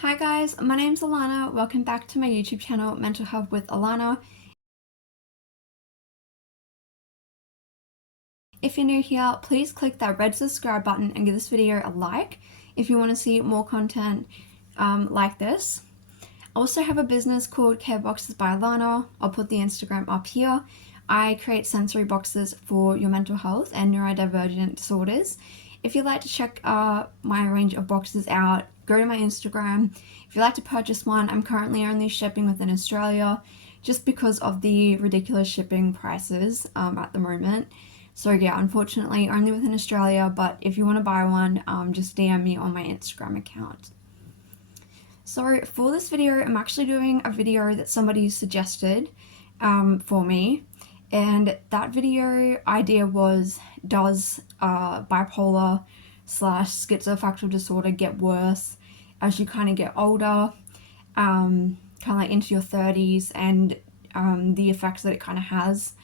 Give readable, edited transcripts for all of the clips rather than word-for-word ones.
Hi guys, my name's Alana. Welcome back to my YouTube channel, Mental Health with Alana. If you're new here, please click that red subscribe button and give this video a like if you want to see more content like this. I also have a business called Care Boxes by Alana. I'll put the Instagram up here. I create sensory boxes for your mental health and neurodivergent disorders. If you'd like to check my range of boxes out, go to my Instagram. If you'd like to purchase one, I'm currently only shipping within Australia just because of the ridiculous shipping prices at the moment. So yeah, unfortunately only within Australia, but if you want to buy one, just DM me on my Instagram account. So for this video, I'm actually doing a video that somebody suggested for me. And that video idea was, does bipolar / schizoaffective disorder get worse as you kind of get older, kind of like into your 30s, and the effects that it kind of has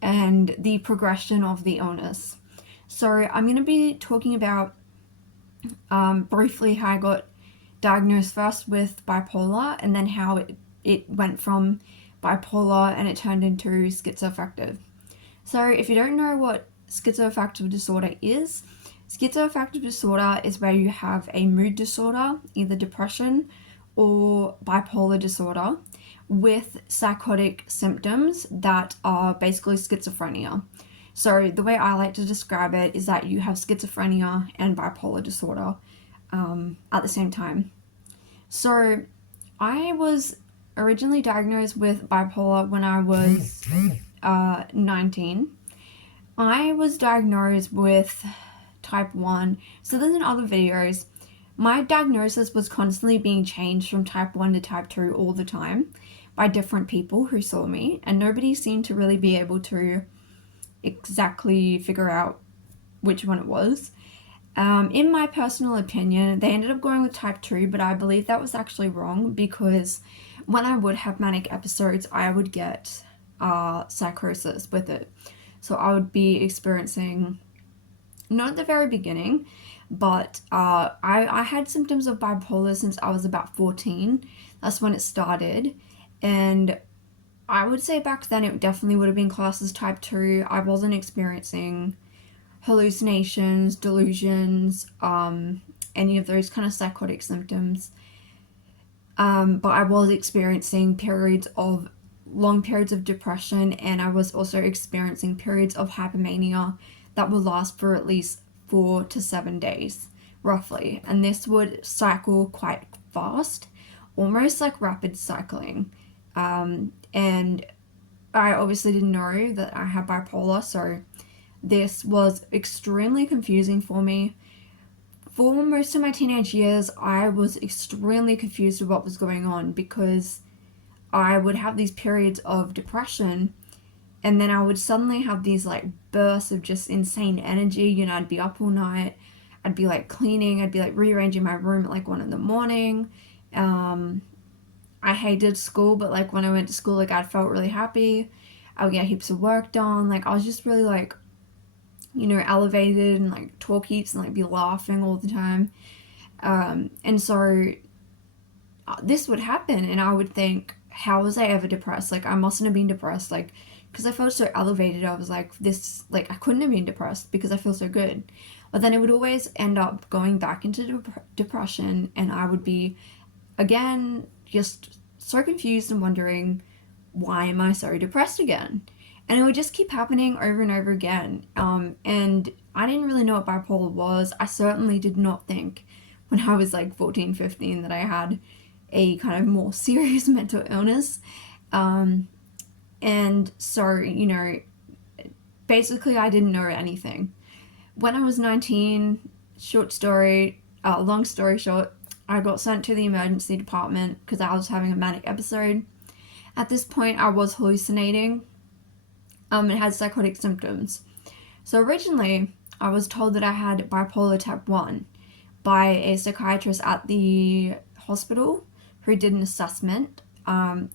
and the progression of the illness. So I'm going to be talking about briefly how I got diagnosed first with bipolar and then how it went from bipolar and it turned into schizoaffective. So if you don't know what schizoaffective disorder is where you have a mood disorder, either depression or bipolar disorder, with psychotic symptoms that are basically schizophrenia. So the way I like to describe it is that you have schizophrenia and bipolar disorder at the same time. So I was originally diagnosed with bipolar when I was 19. I was diagnosed with type 1. So there's in other videos. My diagnosis was constantly being changed from type 1 to type 2 all the time by different people who saw me, and nobody seemed to really be able to exactly figure out which one it was. In my personal opinion, they ended up going with type 2, but I believe that was actually wrong because when I would have manic episodes, I would get psychosis with it. So I would be experiencing, not at the very beginning, but I had symptoms of bipolar since I was about 14. That's when it started. And I would say back then it definitely would have been classed as type 2. I wasn't experiencing hallucinations, delusions, any of those kind of psychotic symptoms. But I was experiencing long periods of depression, and I was also experiencing periods of hypomania that would last for at least 4 to 7 days, roughly. And this would cycle quite fast, almost like rapid cycling. And I obviously didn't know that I had bipolar, so this was extremely confusing for me. For most of my teenage years, I was extremely confused with what was going on because I would have these periods of depression and then I would suddenly have these like bursts of just insane energy. You know, I'd be up all night, I'd be like cleaning, I'd be like rearranging my room at like 1 a.m. I hated school, but like when I went to school, like I felt really happy. I would get heaps of work done. Like I was just really like, you know, elevated and like talk heaps and like be laughing all the time. And so this would happen and I would think, how was I ever depressed? Like I mustn't have been depressed, like because I felt so elevated. I was like, this, like I couldn't have been depressed because I feel so good. But then it would always end up going back into depression, and I would be again just so confused and wondering, why am I so depressed again? And it would just keep happening over and over again. And I didn't really know what bipolar was. I certainly did not think when I was like 14, 15 that I had a kind of more serious mental illness. And so, you know, basically I didn't know anything. When I was 19, long story short, I got sent to the emergency department because I was having a manic episode. At this point, I was hallucinating. It had psychotic symptoms. So originally, I was told that I had bipolar type 1 by a psychiatrist at the hospital who did an assessment. When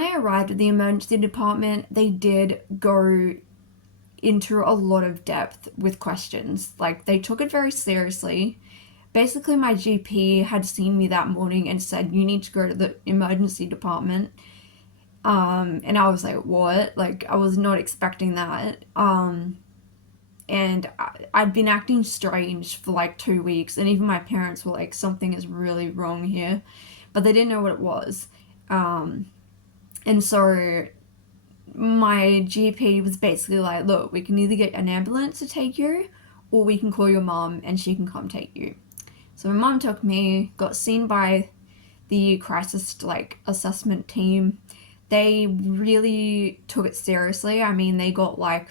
I arrived at the emergency department, they did go into a lot of depth with questions. Like, they took it very seriously, basically my GP had seen me that morning and said, you need to go to the emergency department. And I was like, what? Like, I was not expecting that. And I'd been acting strange for like 2 weeks, and even my parents were like, something is really wrong here, but they didn't know what it was. And so my GP was basically like, look, we can either get an ambulance to take you, or we can call your mom and she can come take you. So my mom took me, got seen by the crisis like assessment team. They really took it seriously. I mean, they got like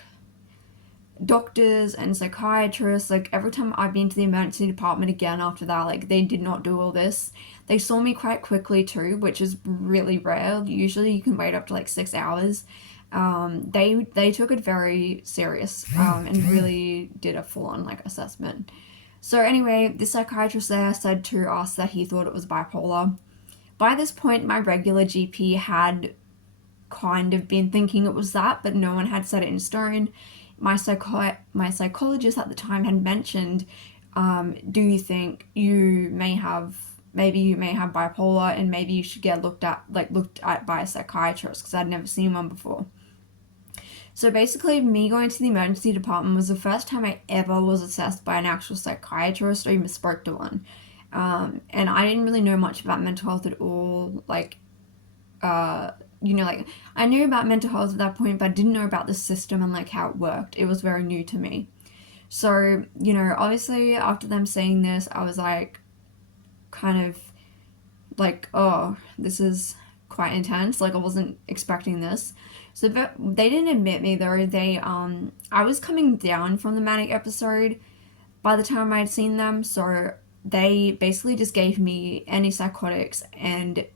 doctors and psychiatrists. Like, every time I've been to the emergency department again after that, like, they did not do all this. They saw me quite quickly too, which is really rare. Usually you can wait up to like 6 hours. They took it very serious, and really did a full-on like assessment. So anyway, the psychiatrist there said to us that he thought it was bipolar. By this point, my regular GP had kind of been thinking it was that, but no one had set it in stone. My psychologist at the time had mentioned, do you think maybe you may have bipolar, and maybe you should get looked at by a psychiatrist, because I'd never seen one before. So basically, me going to the emergency department was the first time I ever was assessed by an actual psychiatrist or even spoke to one. And I didn't really know much about mental health at all. Like, like, I knew about mental health at that point, but I didn't know about the system and like how it worked. It was very new to me. So, obviously after them saying this, I was like, kind of like, oh, this is quite intense. Like, I wasn't expecting this. So they didn't admit me though. I was coming down from the manic episode by the time I'd seen them. So they basically just gave me antipsychotics, and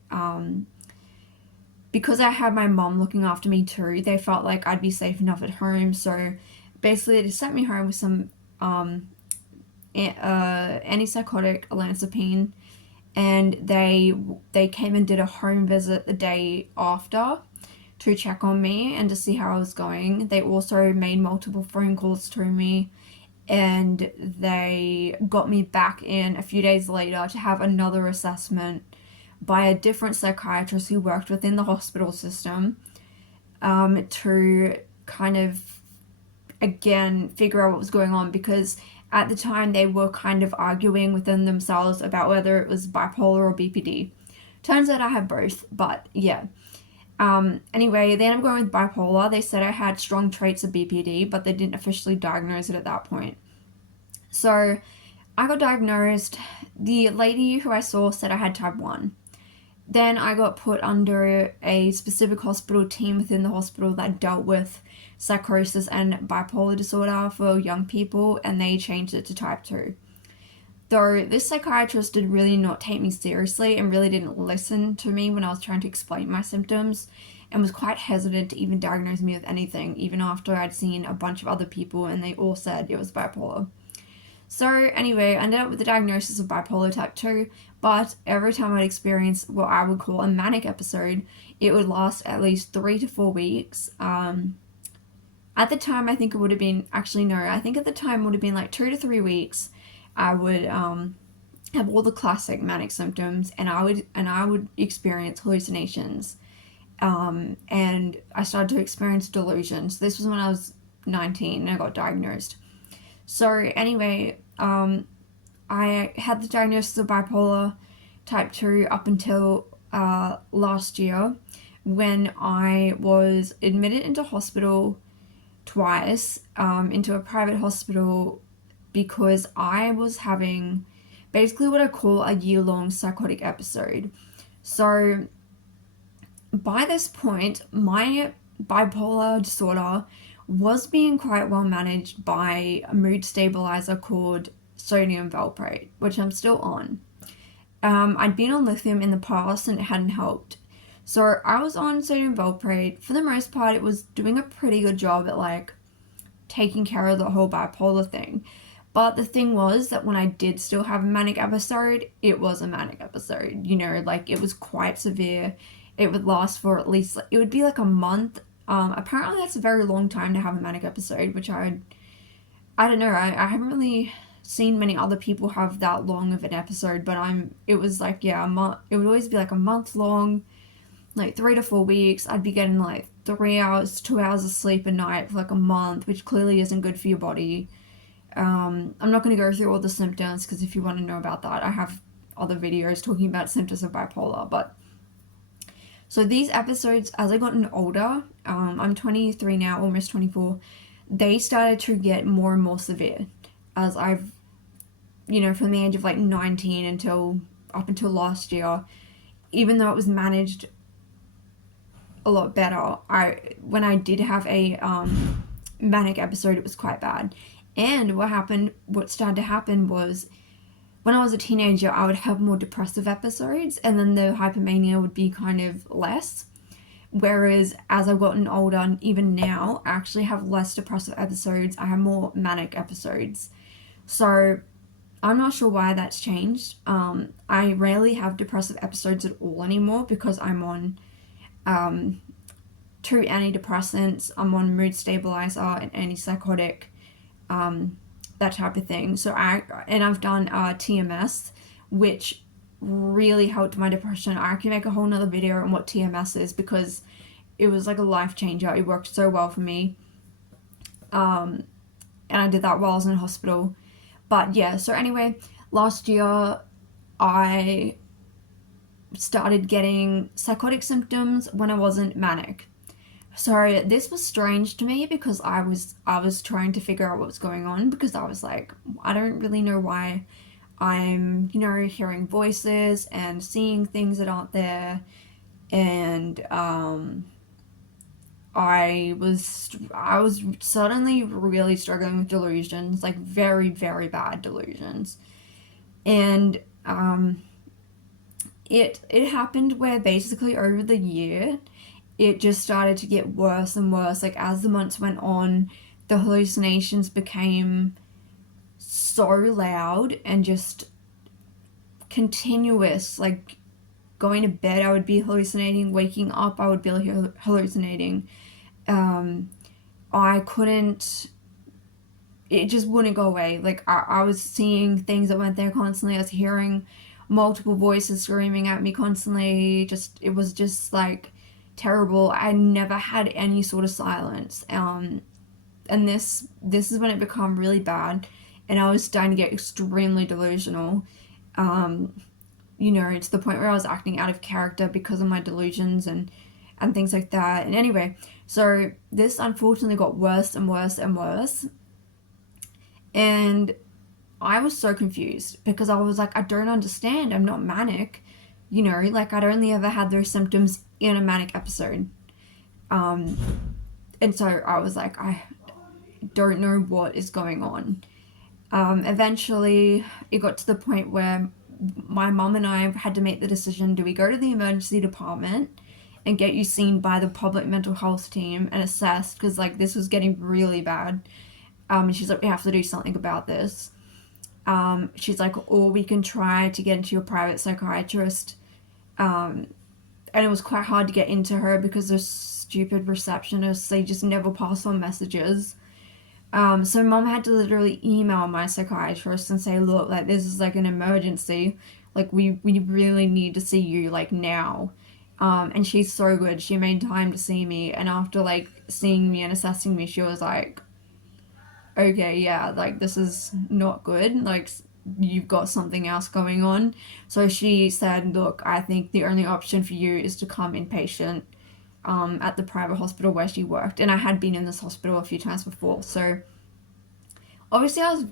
because I had my mom looking after me too, they felt like I'd be safe enough at home. So basically they just sent me home with some antipsychotic olanzapine, and they came and did a home visit the day after to check on me and to see how I was going. They also made multiple phone calls to me, and they got me back in a few days later to have another assessment by a different psychiatrist who worked within the hospital system, to kind of, again, figure out what was going on, because at the time they were kind of arguing within themselves about whether it was bipolar or BPD. Turns out I have both, but yeah. Anyway, they ended up going with bipolar. They said I had strong traits of BPD, but they didn't officially diagnose it at that point. So I got diagnosed. The lady who I saw said I had type 1. Then I got put under a specific hospital team within the hospital that dealt with psychosis and bipolar disorder for young people, and they changed it to type 2. Though this psychiatrist did really not take me seriously and really didn't listen to me when I was trying to explain my symptoms, and was quite hesitant to even diagnose me with anything, even after I'd seen a bunch of other people and they all said it was bipolar. So anyway, I ended up with the diagnosis of bipolar type 2, but every time I'd experience what I would call a manic episode, it would last at least 3 to 4 weeks. At the time, I think it would have been, actually no, I think at the time it would have been like 2 to 3 weeks. I would have all the classic manic symptoms, and I would experience hallucinations, and I started to experience delusions. This was when I was 19 and I got diagnosed. So anyway, I had the diagnosis of bipolar type 2 up until last year, when I was admitted into hospital twice, into a private hospital, because I was having basically what I call a year-long psychotic episode. So by this point, my bipolar disorder was being quite well managed by a mood stabilizer called sodium valproate, which I'm still on. I'd been on lithium in the past and it hadn't helped. So I was on sodium valproate. For the most part, it was doing a pretty good job at like taking care of the whole bipolar thing. But the thing was that when I did still have a manic episode, it was a manic episode, like it was quite severe. It would last for at least, it would be like a month. Apparently that's a very long time to have a manic episode, which I don't know, I haven't really seen many other people have that long of an episode, but it was like, yeah, it would always be like a month long, like 3 to 4 weeks. I'd be getting like 3 hours, 2 hours of sleep a night for like a month, which clearly isn't good for your body. I'm not going to go through all the symptoms, because if you want to know about that, I have other videos talking about symptoms of bipolar. But so these episodes, as I gotten older, I'm 23 now, almost 24, they started to get more and more severe as I've, from the age of like 19 until up until last year. Even though it was managed a lot better, when I did have a manic episode, it was quite bad. And what started to happen was, when I was a teenager, I would have more depressive episodes, and then the hypomania would be kind of less. Whereas as I've gotten older, and even now, I actually have less depressive episodes. I have more manic episodes. So I'm not sure why that's changed. I rarely have depressive episodes at all anymore, because I'm on 2 antidepressants. I'm on mood stabilizer and antipsychotic, that type of thing. So I've done TMS, which really helped my depression. I can make a whole nother video on what TMS is, because it was like a life changer. It worked so well for me. And I did that while I was in hospital. But yeah, so anyway, last year I started getting psychotic symptoms when I wasn't manic. So this was strange to me, because I was trying to figure out what was going on, because I was like, I don't really know why I'm, hearing voices and seeing things that aren't there. And I was suddenly really struggling with delusions, like very, very bad delusions. And it happened where basically over the year, it just started to get worse and worse. Like, as the months went on, the hallucinations became so loud and just continuous. Like, going to bed, I would be hallucinating. Waking up, I would be hallucinating. I couldn't, it just wouldn't go away. Like, I was seeing things that weren't there constantly. I was hearing multiple voices screaming at me constantly. It was just like terrible. I never had any sort of silence. And this is when it became really bad, and I was starting to get extremely delusional. To the point where I was acting out of character because of my delusions and things like that. And anyway, so this unfortunately got worse and worse and worse. And I was so confused, because I was like, I don't understand. I'm not manic. Like, I'd only ever had those symptoms in a manic episode. And so I was like, I don't know what is going on. Eventually, it got to the point where my mum and I had to make the decision: do we go to the emergency department and get you seen by the public mental health team and assessed? Because, like, this was getting really bad. And she's like, we have to do something about this. She's like, or we can try to get into your private psychiatrist. And it was quite hard to get into her, because those stupid receptionists, they just never pass on messages. So mom had to literally email my psychiatrist and say, look, like, this is like an emergency. Like, we really need to see you, like, now. And she's so good. She made time to see me. And after, like, seeing me and assessing me, she was like, okay, yeah, like, this is not good. Like, you've got something else going on. So she said, look, I think the only option for you is to come inpatient at the private hospital where she worked. And I had been in this hospital a few times before. So obviously I was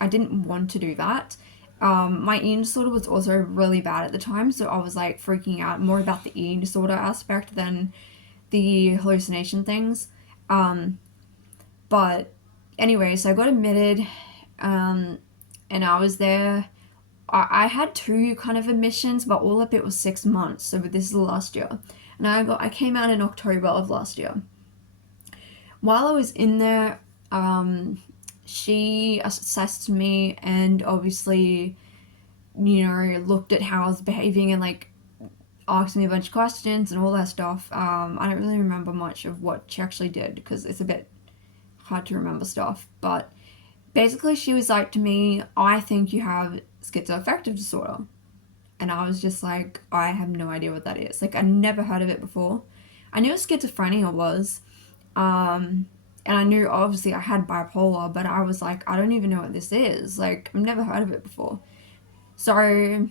I didn't want to do that. My eating disorder was also really bad at the time. So I was like freaking out more about the eating disorder aspect than the hallucination things. But anyway, so I got admitted, and I was there. I had 2 kind of admissions, but all up it was 6 months. So this is the last year, and I came out in October of last year. While I was in there, she assessed me and obviously, looked at how I was behaving and like asked me a bunch of questions and all that stuff. I don't really remember much of what she actually did, because it's a bit hard to remember stuff, but basically she was like to me, I think you have schizoaffective disorder. And I was just like, I have no idea what that is. Like, I never heard of it before. I knew what schizophrenia was. And I knew obviously I had bipolar, but I was like, I don't even know what this is. Like, I've never heard of it before. So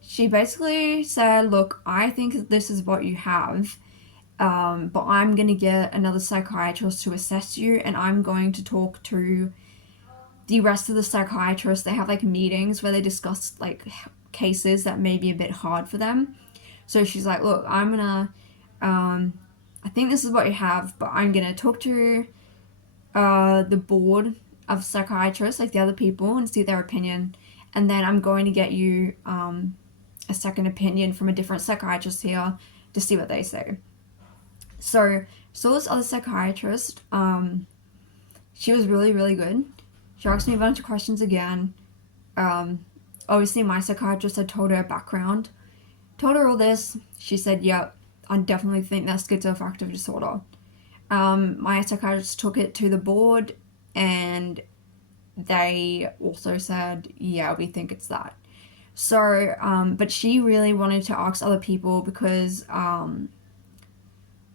she basically said, look, I think this is what you have. But I'm going to get another psychiatrist to assess you, and I'm going to talk to the rest of the psychiatrists. They have like meetings where they discuss like cases that may be a bit hard for them. So she's like, look, I'm gonna, I think this is what you have, but I'm gonna talk to the board of psychiatrists, like the other people, and see their opinion. And then I'm going to get you a second opinion from a different psychiatrist here to see what they say. So this other psychiatrist, she was really, really good. She asked me a bunch of questions again. Obviously, my psychiatrist had told her background. Told her all this. She said, yep, I definitely think that's schizoaffective disorder. My psychiatrist took it to the board, and they also said, yeah, we think it's that. So, but she really wanted to ask other people because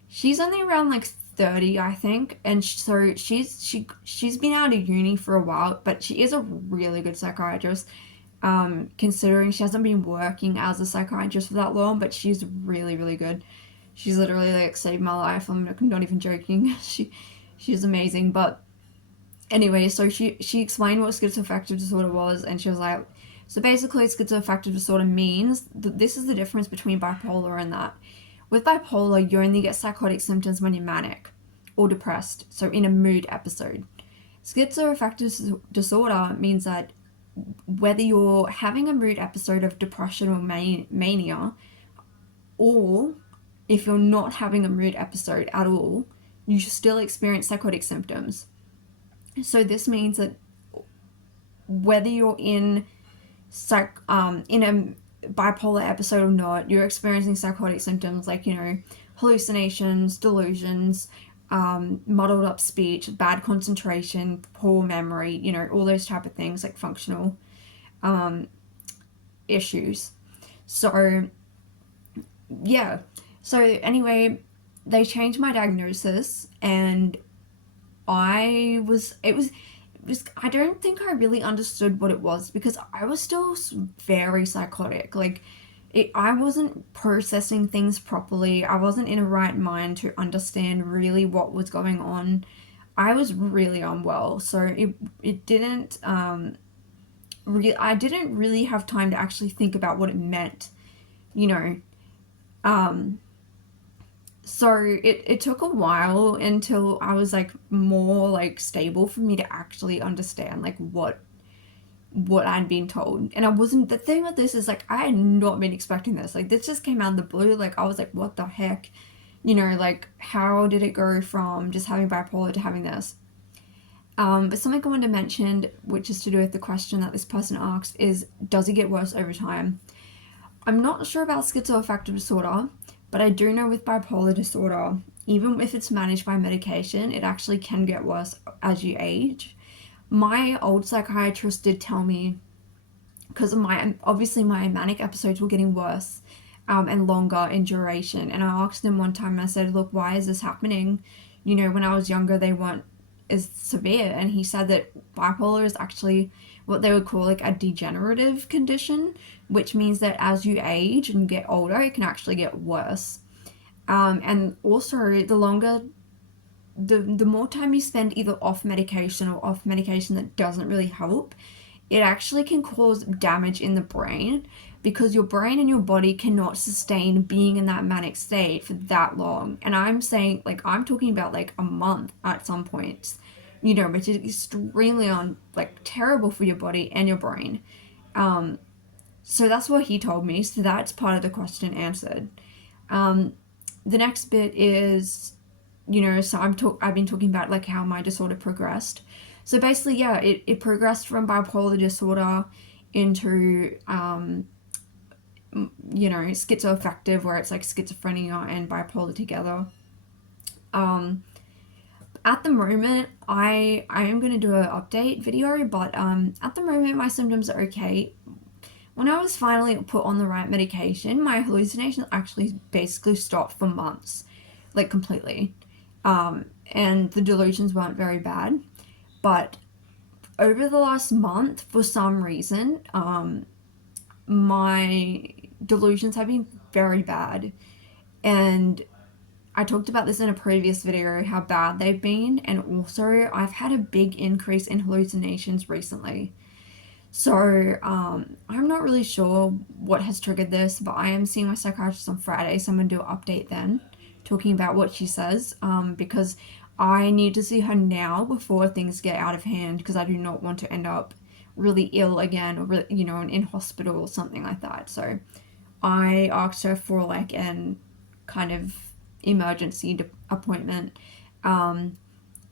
she's only around like 30, I think, and so she's been out of uni for a while, but she is a really good psychiatrist. Considering she hasn't been working as a psychiatrist for that long, but she's really, really good. She's literally like saved my life. I'm not even joking. She's amazing. But anyway, so she explained what schizoaffective disorder was, and she was like, so basically schizoaffective disorder means that this is the difference between bipolar and that. With bipolar, you only get psychotic symptoms when you're manic or depressed, so in a mood episode. Schizoaffective disorder means that whether you're having a mood episode of depression or mania, or if you're not having a mood episode at all, you should still experience psychotic symptoms. So this means that whether you're in a bipolar episode or not, you're experiencing psychotic symptoms like, hallucinations, delusions, muddled up speech, bad concentration, poor memory, all those type of things, like functional issues. So yeah, so anyway, they changed my diagnosis, and I don't think I really understood what it was, because I was still very psychotic. Like, I wasn't processing things properly. I wasn't in a right mind to understand really what was going on. I was really unwell, so it didn't I didn't really have time to actually think about what it meant, so it took a while until I was like more like stable for me to actually understand like what I'd been told. And the thing with this is like, I had not been expecting this. Like, this just came out of the blue. Like, I was like, what the heck? Like, how did it go from just having bipolar to having this? But something I wanted to mention, which is to do with the question that this person asked, is, does it get worse over time? I'm not sure about schizoaffective disorder, but I do know with bipolar disorder, even if it's managed by medication, it actually can get worse as you age. My old psychiatrist did tell me, because obviously my manic episodes were getting worse and longer in duration, and I asked him one time, I said, look, why is this happening? When I was younger, they weren't as severe. And he said that bipolar is actually what they would call like a degenerative condition, which means that as you age and get older, it can actually get worse. And also, the more time you spend either off medication or off medication that doesn't really help, it actually can cause damage in the brain, because your brain and your body cannot sustain being in that manic state for that long. And I'm talking about like a month at some points, which is extremely terrible for your body and your brain. So that's what he told me. So that's part of the question answered. The next bit is, so I've been talking about like how my disorder progressed. So basically, yeah, it progressed from bipolar disorder into, schizoaffective, where it's like schizophrenia and bipolar together. at the moment, I am going to do an update video, but at the moment my symptoms are okay. When I was finally put on the right medication, my hallucinations actually basically stopped for months, like completely. And the delusions weren't very bad. But over the last month, for some reason, my delusions have been very bad. And I talked about this in a previous video, how bad they've been, and also I've had a big increase in hallucinations recently. So I'm not really sure what has triggered this, but I am seeing my psychiatrist on Friday, so I'm going to do an update then, talking about what she says, because I need to see her now before things get out of hand, because I do not want to end up really ill again, or in hospital or something like that. So I asked her for like an kind of emergency appointment. And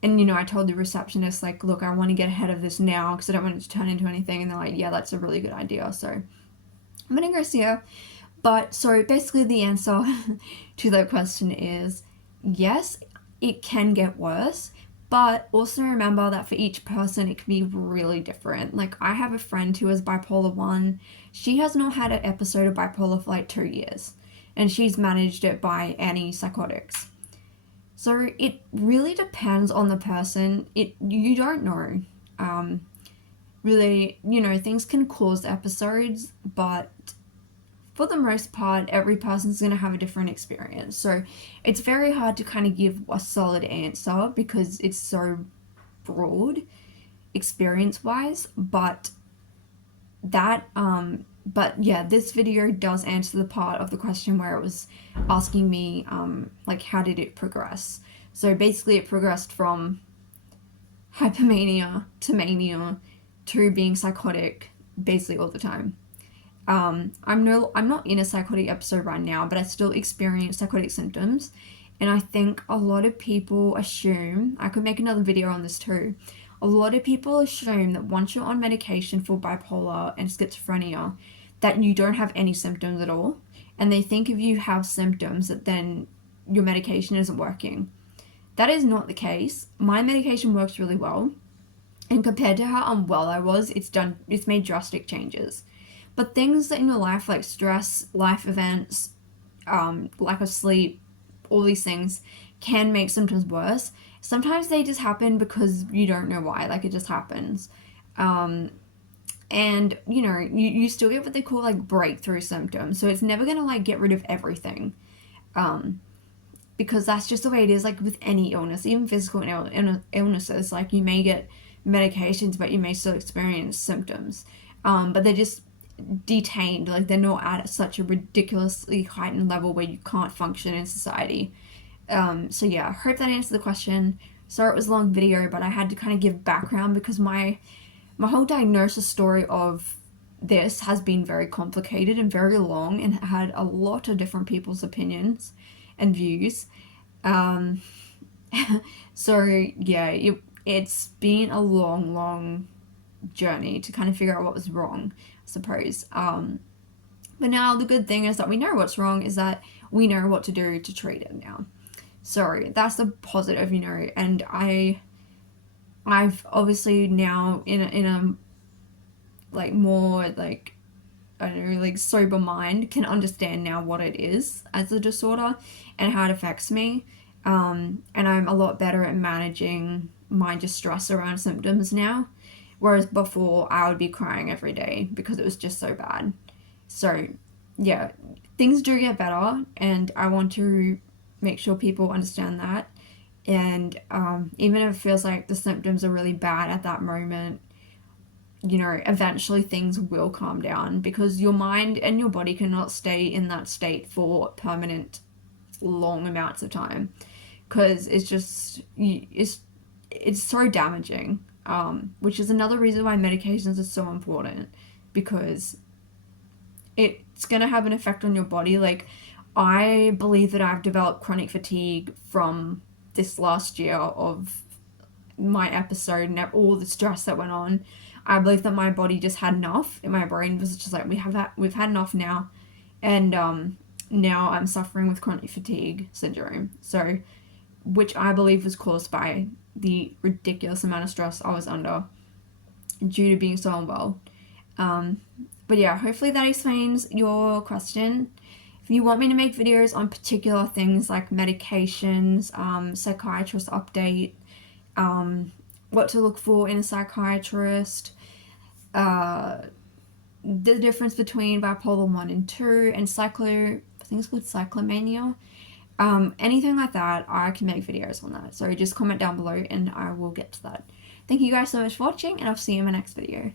I told the receptionist, like, look, I want to get ahead of this now because I don't want it to turn into anything. And they're like, yeah, that's a really good idea. So I'm going to go see her. But so basically the answer to that question is yes, it can get worse. But also remember that for each person, it can be really different. Like, I have a friend who is bipolar 1. She has not had an episode of bipolar for like 2 years. And she's managed it by antipsychotics. So it really depends on the person. You don't know. Really, things can cause episodes, but for the most part, every person's going to have a different experience. So it's very hard to kind of give a solid answer because it's so broad experience-wise, but this video does answer the part of the question where it was asking me, like, how did it progress? So basically it progressed from hypomania to mania to being psychotic basically all the time. I'm not in a psychotic episode right now, but I still experience psychotic symptoms. And I think a lot of people assume, I could make another video on this too, a lot of people assume that once you're on medication for bipolar and schizophrenia, that you don't have any symptoms at all. And they think if you have symptoms that then your medication isn't working. That is not the case. My medication works really well. And compared to how unwell I was, it's made drastic changes. But things in your life like stress, life events, lack of sleep, all these things can make symptoms worse. Sometimes they just happen because you don't know why, like it just happens. And you still get what they call like breakthrough symptoms. So it's never gonna like get rid of everything. Because that's just the way it is, like with any illness, even physical illnesses, like you may get medications, but you may still experience symptoms. But they're just detained, like they're not at such a ridiculously heightened level where you can't function in society. So yeah, I hope that answered the question. Sorry it was a long video, but I had to kind of give background because my whole diagnosis story of this has been very complicated and very long and had a lot of different people's opinions and views. So yeah, it's been a long journey to kind of figure out what was wrong, I suppose. But now the good thing is that we know what's wrong, is that we know what to do to treat it now. So that's the positive, and I've obviously now in a like more like, I don't know, like sober mind can understand now what it is as a disorder and how it affects me. And I'm a lot better at managing my distress around symptoms now. Whereas before I would be crying every day because it was just so bad. So yeah, things do get better and I want to make sure people understand that. And even if it feels like the symptoms are really bad at that moment, eventually things will calm down because your mind and your body cannot stay in that state for permanent long amounts of time because it's so damaging, which is another reason why medications are so important, because it's going to have an effect on your body. Like, I believe that I've developed chronic fatigue from this last year of my episode and all the stress that went on. I believe that my body just had enough, and my brain was just like, we've had enough now, and now I'm suffering with chronic fatigue syndrome. So which I believe was caused by the ridiculous amount of stress I was under due to being so unwell. But yeah, hopefully that explains your question. If you want me to make videos on particular things like medications, psychiatrist update, what to look for in a psychiatrist, the difference between bipolar 1 and 2, and I think it's called cyclomania, anything like that, I can make videos on that. So just comment down below and I will get to that. Thank you guys so much for watching, and I'll see you in my next video.